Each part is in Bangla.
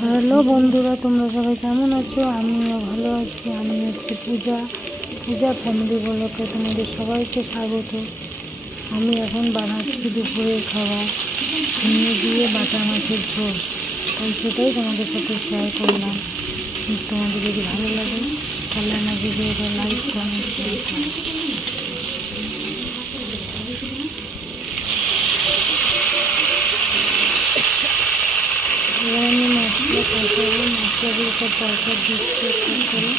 হ্যালো বন্ধুরা, তোমরা সবাই কেমন আছো? আমিও ভালো আছি। আমি হচ্ছে পূজা ফ্যামিলি ব্লগে তোমাদের সবাইকে স্বাগত। আমি এখন বানাচ্ছি দুপুরের খাবার, ঝিঙে দিয়ে বাটা মাছের ঝোল। তাই সেটাই তোমাদের সাথে শেয়ার করলাম। তোমাদের যদি ভালো লাগে তাহলে আমার ভিডিওটা লাইক কমেন্ট শেয়ার করো। এবার আমি মশলা কষাবো, মশলাগুলো সব পরপর দিচ্ছি একটা করে।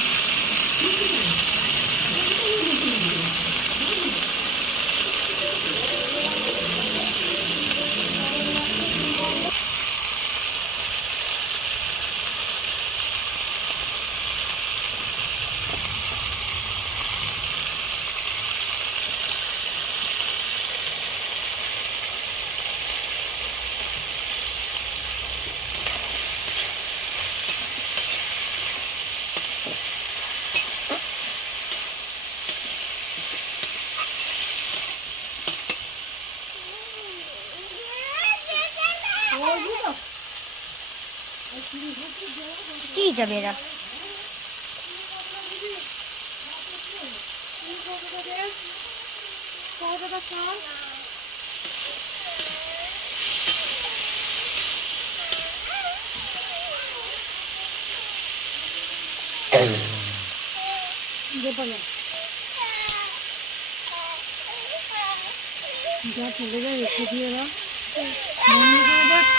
কি যাবে এরা? যা চলে যায় রেখে দিয়ে বন্ধ করে দেখ।